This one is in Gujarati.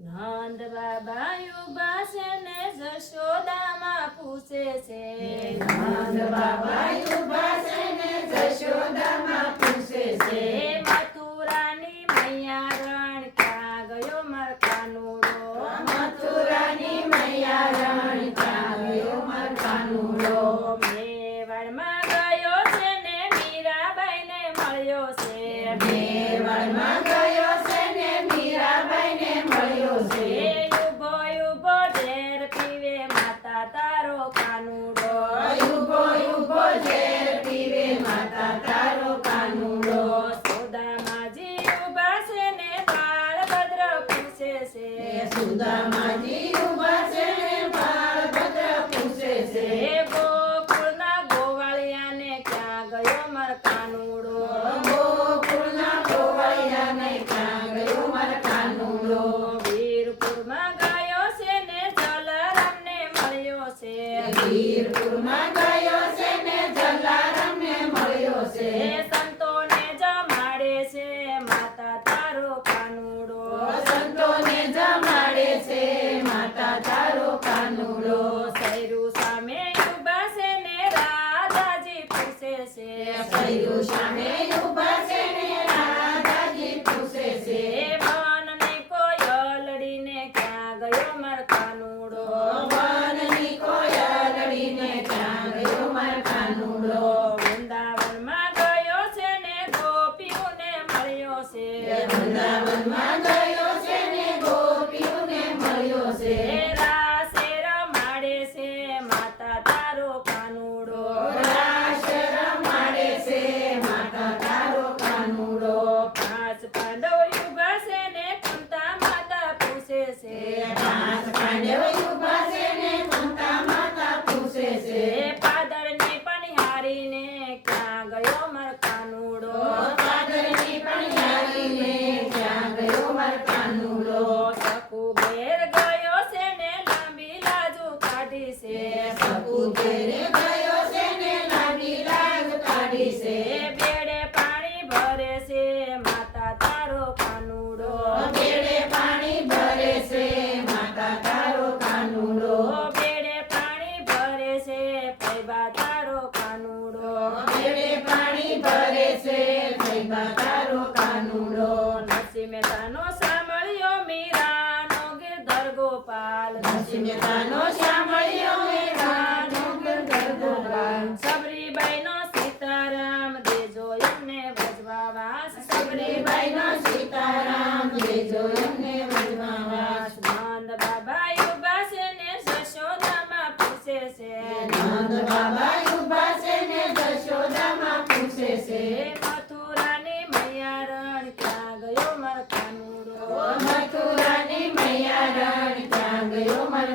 નંદ બાબા ઉભા છે ને જશોદામાં પૂછે છે નંદ બાબા ઉભા છે ને જશોદામાં પૂછે છે મથુરાની મૈયા રણ ક્યાં ગયો માર કાનુડો મથુરાની મૈયા રણ ક્યાં ગયો માર કાનુડો મેવાડમાં ગયો છે ને મીરાબાઈને મળ્યો છે મેવાડમાં ગયો છે ને મીરાબાઈને મળ્યો છે ઉભો ઉભો ઝેર પીવે માતા તારો કાનુડો ઉભો ઉભો ઝેર પીવે માતા તારો કાનુડો સુદામાજી ઉભા છે ને બાળભદ્ર પૂછે છે સુદામાજી ઉભા છે ને બાળભદ્ર પૂછે છે ગોકુળના ગોવાળિયાને ક્યાં ગયો માર કાનુડો ગોકુળના ગોવાળિયાને ક્યાં ગયો માર કાનુડો વીરપુરમાં ગયો છે ને જલારામને મળ્યો છે વીરપુરમાં ગયો છે ને જલારામને મળ્યો છે સંતોને જમાડે છે માતા તારો કાનુડો સંતોને જમાડે છે માતા તારો કાનુડો સૈરું સામે ઉભા છે ને રાધાજી પૂછે છે સૈરું સામે ઉભા છે ને રાધાજી પૂછે છે વનની કોયલડીને ક્યાં ગયો માર કાનુડો વનની કોયલડીને ક્યાં ગયો માર કાનુડો વૃંદાવનમાં ગયો છે ને ગોપીઓને મળ્યો છે વૃંદાવનમાં ગયો છે ને ગોપીઓને મળ્યો છે રાસે રમાડે છે માતા તારો કાનુડો રાસ રમાડે છે માતા તારો કાનુડો પાંચ પાંડવ ઉભા છે ને કુંતા માતા પૂછે છે પાંચ પાંડવ ઉભા છે ને કુંતા માતા પૂછે છે પાદરની પનિહારીને ક્યાં ગયો માર કાનુડો પાદરની પણિયારીને ક્યાં ગયો માર કાનુડો સકુ ઘેર ગયો છે ને લાંબી લાજુ કાઢી છે સપુતેરે ગયો છે ને લાંબી લાજ કાઢી છે બેડે પાણી ભરે છે માતા તારો કાનુડો બેડે પાણી ભરે છે માતા તારો કાનુડો બેડે પાણી ભરે છે પૈબા તારો કાનુડો બેડે પાણી ભરે છે જયબા તારો કાનુડો નરસિંહ મહેતાનો સાંભળ્યો મીરાનો ગિરધર ગોપાલ નરસિંહ મહેતાનો સાંભળ્યો મેઘાનો ગિરધર ગોપાલ સબરીબાઈનો સીતારામ દેજો એમને વજવા વાસ સબરીબાઈનો સીતારામ દેજો એમને વજવા વાસ નંદ બાબા ઉભા છે ને જશોદામાં પૂછે છે નંદ બાબા ઉભા છે ને જશોદામાં પૂછે છે મથુરાની મૈયા રણ ક્યાં ગયો માર કાનુડો મથુરાની મૈયા રણ ક્યાં ગયો માર